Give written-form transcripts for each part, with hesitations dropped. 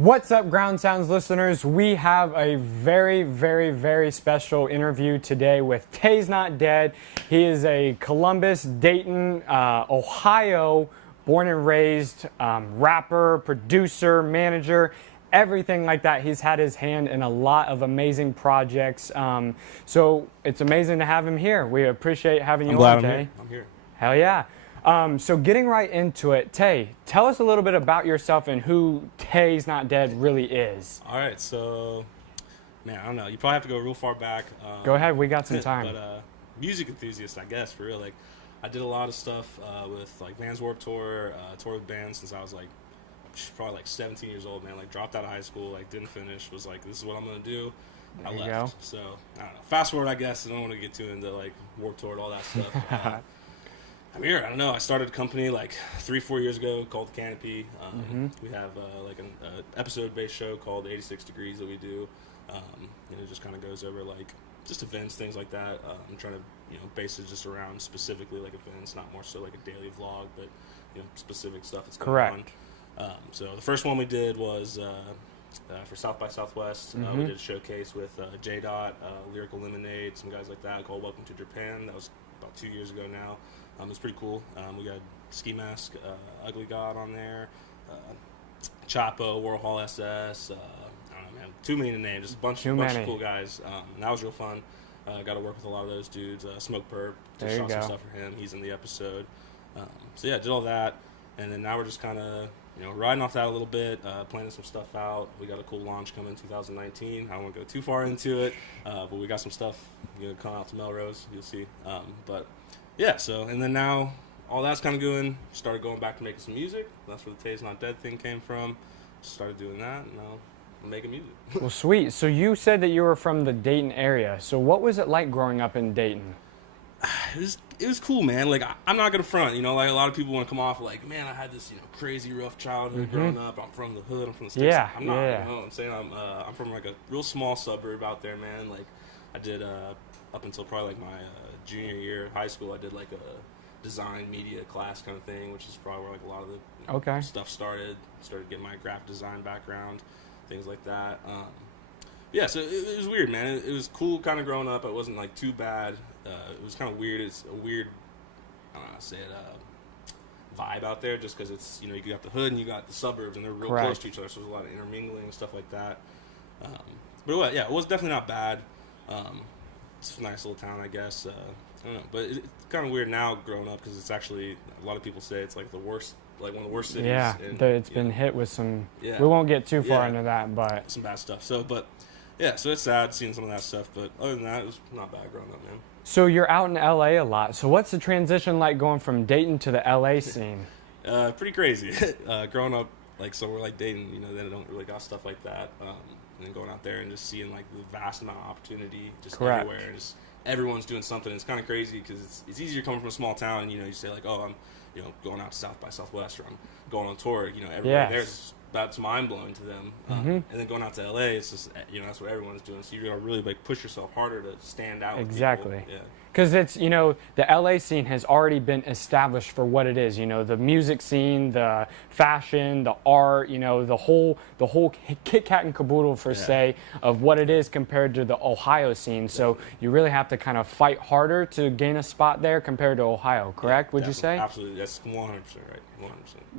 What's up, Groundsounds listeners? We have a very special interview today with TaysNotDead. He is a Columbus, Dayton, Ohio, born and raised rapper, producer, manager, everything like that. He's had his hand in a lot of amazing projects. So it's amazing to have him here. We appreciate having you on, Tay. I'm here. Hell yeah. So getting right into it, Tay, tell us a little bit about yourself and who TaysNotDead really is. All right, so, man, I don't know. You probably have to go real far back. Go ahead, we got some time. But music enthusiast, I guess, for real. Like, I did a lot of stuff with, like, Vans Warped Tour, toured with bands since I was, like, probably, like, 17 years old, man. Like, dropped out of high school, like, didn't finish, was like, this is what I'm going to do. I left. So, I don't know. Fast forward, I guess. I don't want to get too into, like, Warped Tour and all that stuff. I'm here. I don't know. I started a company like 3-4 years ago called Canopy. We have like an episode-based show called 86 Degrees that we do. It just kind of goes over like just events, things like that. I'm trying to base it just around specifically like events, not more so like a daily vlog, but specific stuff that's going on. So the first one we did was for South by Southwest. We did a showcase with J-Dot, Lyrical Lemonade, some guys like that called Welcome to Japan. That was about 2 years ago now. It's pretty cool. We got Ski Mask, Ugly God on there, Chapo, Warhol SS, I don't know, man, too many to name, just a bunch of cool guys. That was real fun. Got to work with a lot of those dudes. SmokePurp, just shot some stuff for him. He's in the episode. So yeah, did all that, and then now we're just kind of riding off that a little bit, planning some stuff out. We got a cool launch coming in 2019. I don't want to go too far into it, but we got some stuff coming out to Melrose. You'll see. But yeah, so, and then now all that's kind of going, started going back to making some music. That's where the TaysNotDead thing came from. Started doing that, and now I'm making music. Well, sweet. So you said that you were from the Dayton area. So what was it like growing up in Dayton? It was cool, man. Like, I'm not gonna front, like a lot of people want to come off like, man, I had this, crazy rough childhood growing up. I'm from the hood. I'm from the States. Yeah, I'm not. You know what I'm saying? I'm from like a real small suburb out there, man. Like, I did up until probably like my junior year of high school, I did like a design media class kind of thing, which is probably where like a lot of the stuff started getting my graphic design background, things like that. Yeah, so it was weird, man. It was cool kind of growing up. It wasn't like too bad. It was kind of weird. It's a weird, I don't know how to say it, vibe out there, just because it's, you got the hood and you got the suburbs, and they're real close to each other, so there's a lot of intermingling and stuff like that. But yeah, it was definitely not bad. It's a nice little town, I guess. I don't know, but it's kind of weird now growing up, because it's actually, a lot of people say it's like the worst, like one of the worst cities. Yeah, it's been hit with some, we won't get too far into that, but. Some bad stuff. So, but yeah, so it's sad seeing some of that stuff, but other than that, it was not bad growing up, man. So you're out in LA a lot. So what's the transition like going from Dayton to the LA scene? Pretty crazy. Growing up, like, somewhere like Dayton, they don't really got stuff like that. And then going out there and just seeing like the vast amount of opportunity just everywhere. Just everyone's doing something. It's kind of crazy, because it's easier coming from a small town, and you say like, oh, I'm going out to South by Southwest, or I'm going on tour. Everybody there's, that's mind blowing to them. And then going out to LA, it's just that's what everyone's doing. So you gotta really like push yourself harder to stand out. Exactly. With people. Yeah. Because it's, the LA scene has already been established for what it is, the music scene, the fashion, the art, the whole kit kat and caboodle, per se, of what it is compared to the Ohio scene. So you really have to kind of fight harder to gain a spot there compared to Ohio, correct? Would you say? Absolutely. That's 100% right. 100%.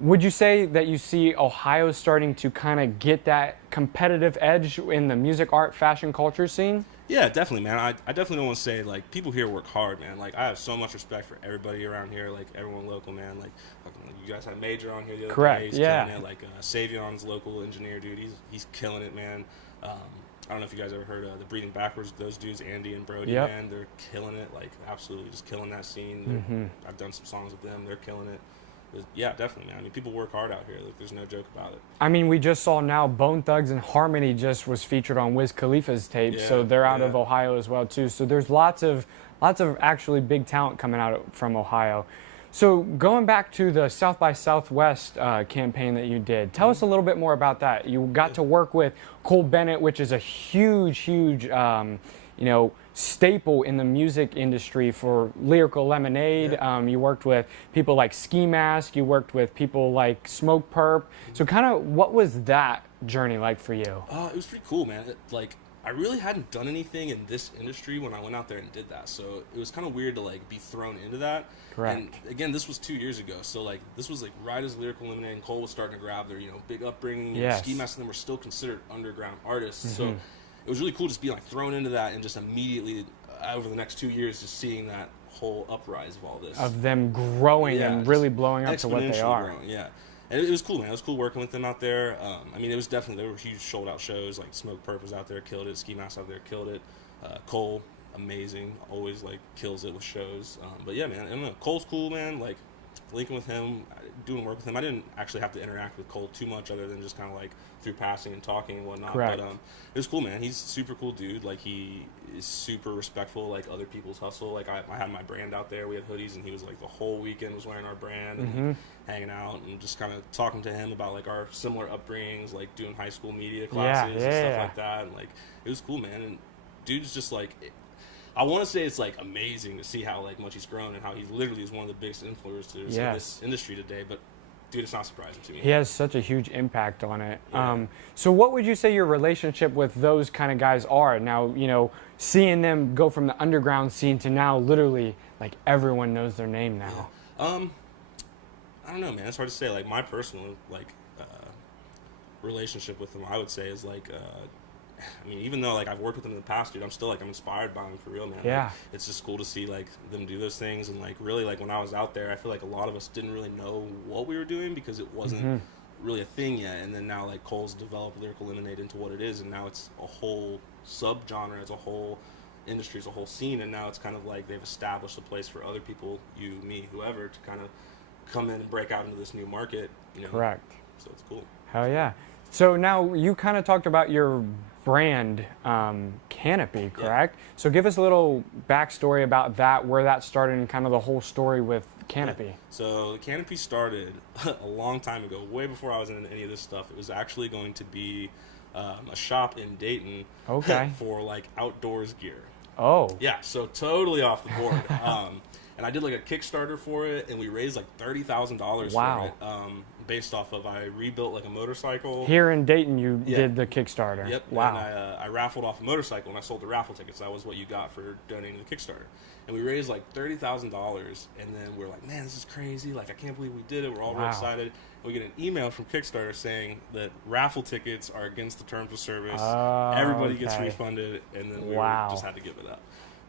Would you say that you see Ohio starting to kind of get that competitive edge in the music, art, fashion, culture scene? Yeah, definitely, man. I definitely don't want to say, like, people here work hard, man. Like, I have so much respect for everybody around here, like, everyone local, man. Like you guys had Major on here the other day. He's killing it. Like, Savion's local engineer, dude. He's killing it, man. I don't know if you guys ever heard of the Breathing Backwards, those dudes, Andy and Brody, man. They're killing it, like, absolutely just killing that scene. I've done some songs with them. They're killing it. Yeah, definitely, man. I mean, people work hard out here. Like, there's no joke about it. I mean, we just saw now Bone Thugs and Harmony just was featured on Wiz Khalifa's tape, so they're out of Ohio as well too. So there's lots of actually big talent coming out from Ohio. So going back to the South by Southwest campaign that you did, tell us a little bit more about that. You got to work with Bennett, which is a huge staple in the music industry for Lyrical Lemonade. You worked with people like Ski Mask. You worked with people like SmokePurp. So kind of what was that journey like for you? It was pretty cool, man. I really hadn't done anything in this industry when I went out there and did that. So it was kind of weird to like be thrown into that. Correct. And again, this was 2 years ago. So like this was like right as Lyrical Lemonade and Cole was starting to grab their, big upbringing. Yes. Ski Mask and them were still considered underground artists. So it was really cool just being like thrown into that and just immediately over the next 2 years just seeing that whole uprise of all this. Of them growing and really blowing up to what they are. Growing, yeah. And it was cool, man. It was cool working with them out there. I mean, it was definitely, there were huge sold-out shows. Like, SmokePurp was out there, killed it. Ski Mask out there, killed it. Cole, amazing. Always, like, kills it with shows. But, yeah, man. I don't know. Cole's cool, man. Like, linking with him, doing work with him. I didn't actually have to interact with Cole too much other than just kind of, like, through passing and talking and whatnot. Correct. But it was cool, man. He's a super cool dude. Like, he is super respectful, like, other people's hustle. Like, I had my brand out there. We had hoodies, and he was, like, the whole weekend was wearing our brand and hanging out and just kind of talking to him about, like, our similar upbringings, like, doing high school media classes and stuff like that. And, like, it was cool, man. And dude's just, like, I want to say it's, like, amazing to see how, like, much he's grown and how he literally is one of the biggest influencers in this industry today. But dude, it's not surprising to me. He has such a huge impact on it. Yeah. So what would you say your relationship with those kind of guys are? Now, seeing them go from the underground scene to now literally, like, everyone knows their name now. Yeah. I don't know, man. It's hard to say. Like, my personal, like, relationship with them, I would say, is, like, I mean, even though, like, I've worked with them in the past, dude, I'm still, like, I'm inspired by them for real, man. Yeah. Like, it's just cool to see, like, them do those things. And, like, really, like, when I was out there, I feel like a lot of us didn't really know what we were doing because it wasn't really a thing yet. And then now, like, Cole's developed Lyrical Lemonade into what it is. And now it's a whole subgenre. It's a whole industry. It's a whole scene. And now it's kind of like they've established a place for other people, you, me, whoever, to kind of come in and break out into this new market. Correct. So it's cool. Hell yeah. So now you kind of talked about your brand, Canopy, correct? Yeah. So give us a little backstory about that, where that started, and kind of the whole story with Canopy. Yeah. So Canopy started a long time ago, way before I was in any of this stuff. It was actually going to be a shop in Dayton for like outdoors gear. Oh. Yeah, so totally off the board. And I did like a Kickstarter for it, and we raised like $30,000 for it. Based off of, I rebuilt like a motorcycle. Here in Dayton, you did the Kickstarter. Yep. Wow. And I raffled off a motorcycle, and I sold the raffle tickets. That was what you got for donating to the Kickstarter. And we raised like $30,000, and then we're like, man, this is crazy. Like, I can't believe we did it. We're all real excited. And we get an email from Kickstarter saying that raffle tickets are against the terms of service. Everybody gets refunded, and then we just had to give it up.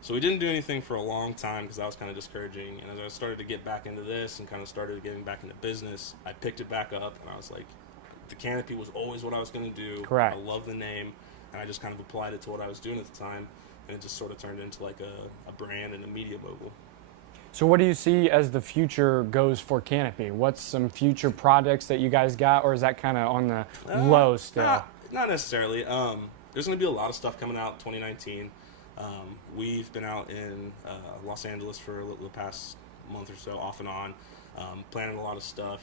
So we didn't do anything for a long time because that was kind of discouraging. And as I started to get back into this and kind of started getting back into business, I picked it back up, and I was like, the Canopy was always what I was going to do. Correct. I love the name, and I just kind of applied it to what I was doing at the time, and it just sort of turned into like a brand and a media mogul. So what do you see as the future goes for Canopy? What's some future projects that you guys got, or is that kind of on the low still? Not necessarily. There's going to be a lot of stuff coming out in 2019. We've been out in Los Angeles for the past month or so, off and on, planning a lot of stuff.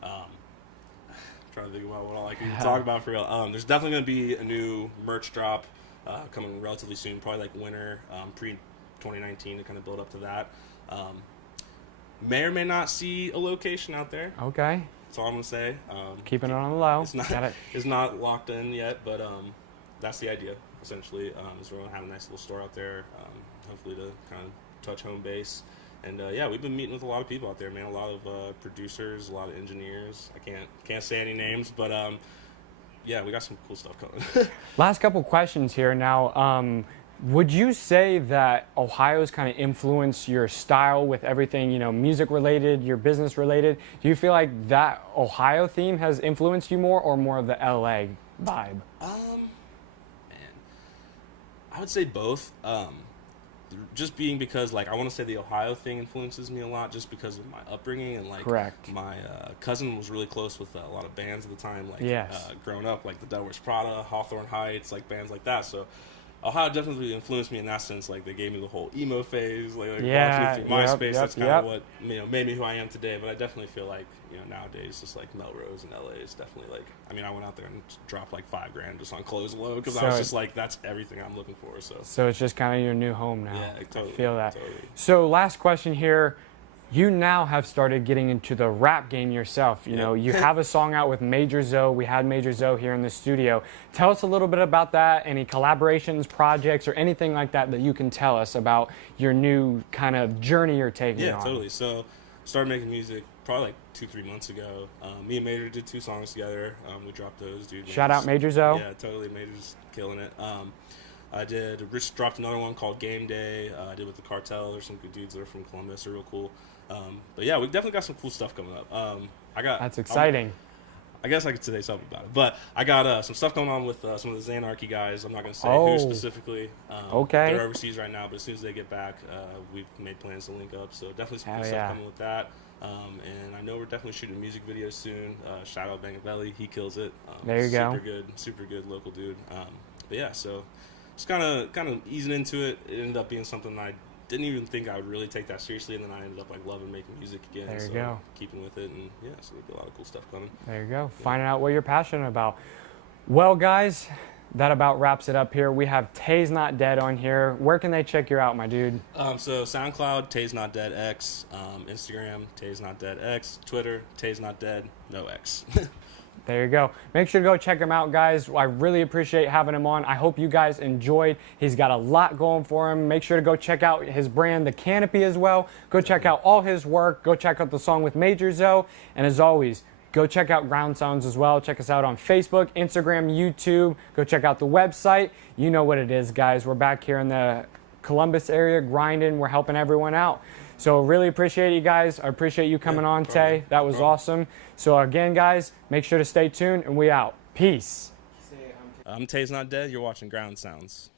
Trying to think about what all I can talk about for real. There's definitely going to be a new merch drop coming relatively soon, probably like winter, pre-2019 to kind of build up to that. May or may not see a location out there. Okay. That's all I'm going to say. Keeping it on the low. It's not locked in yet, but that's the idea. Essentially, is we're going to have a nice little store out there, hopefully to kind of touch home base. And yeah, we've been meeting with a lot of people out there, man. A lot of producers, a lot of engineers. I can't say any names, but yeah, we got some cool stuff coming. Last couple questions here now. Would you say that Ohio's kind of influenced your style with everything, music related, your business related? Do you feel like that Ohio theme has influenced you more, or more of the LA vibe? I would say both. Just being because, like, I want to say the Ohio thing influences me a lot just because of my upbringing and, like, my cousin was really close with a lot of bands at the time, like, growing up, like the Delaware Prada, Hawthorne Heights, like, bands like that. So Ohio definitely influenced me in that sense. Like they gave me the whole emo phase, like Yeah, launched me through MySpace. yep, That's kind yep. of what made me who I am today. But I definitely feel like nowadays just like Melrose and LA is definitely like I went out there and dropped like $5,000 just on clothes alone because I was just like that's everything I'm looking for. So it's just kind of your new home now. yeah, totally. I feel that. Totally. So last question here. You now have started getting into the rap game yourself. You know, you have a song out with Major Zoe. We had Major Zoe here in the studio. Tell us a little bit about that, any collaborations, projects, or anything like that that you can tell us about your new kind of journey you're taking on. Yeah, totally. So started making music probably like 2-3 months ago. Me and Major did 2 songs together. We dropped those, dude. Shout out Major Zoe. Yeah, totally. Major's killing it. Rich dropped another one called Game Day. I did with the Cartel. There's some good dudes that are from Columbus. They're real cool. But yeah, we definitely got some cool stuff coming up. That's exciting. I guess I could say something about it. But I got some stuff going on with some of the Xanarchy guys. I'm not going to say who specifically. Okay. They're overseas right now, but as soon as they get back, we've made plans to link up. So definitely some cool stuff coming with that. And I know we're definitely shooting music videos soon. Shout out Bangavelli. He kills it. There you go. Super good local dude. But yeah, so just kind of easing into it. It ended up being something I didn't even think I would really take that seriously, and then I ended up like loving making music again. There you go. Keeping with it, and yeah, so there'll be a lot of cool stuff coming. There you go. Finding out what you're passionate about. Well, guys, that about wraps it up here. We have TaysNotDead on here. Where can they check you out, my dude? So SoundCloud, TaysNotDeadX, Instagram, TaysNotDeadX, Twitter, TaysNotDead, no X. There you go. Make sure to go check him out, guys. I really appreciate having him on. I hope you guys enjoyed. He's got a lot going for him. Make sure to go check out his brand, The Canopy, as well. Go check out all his work. Go check out the song with Major Zoe. And as always, go check out Groundsounds as well. Check us out on Facebook, Instagram, YouTube. Go check out the website. You know what it is, guys. We're back here in the Columbus area grinding. We're helping everyone out. So really appreciate you guys. I appreciate you coming on, Tay. That was awesome. So again, guys, make sure to stay tuned, and we out. Peace. I'm TaysNotDead. You're watching Groundsounds.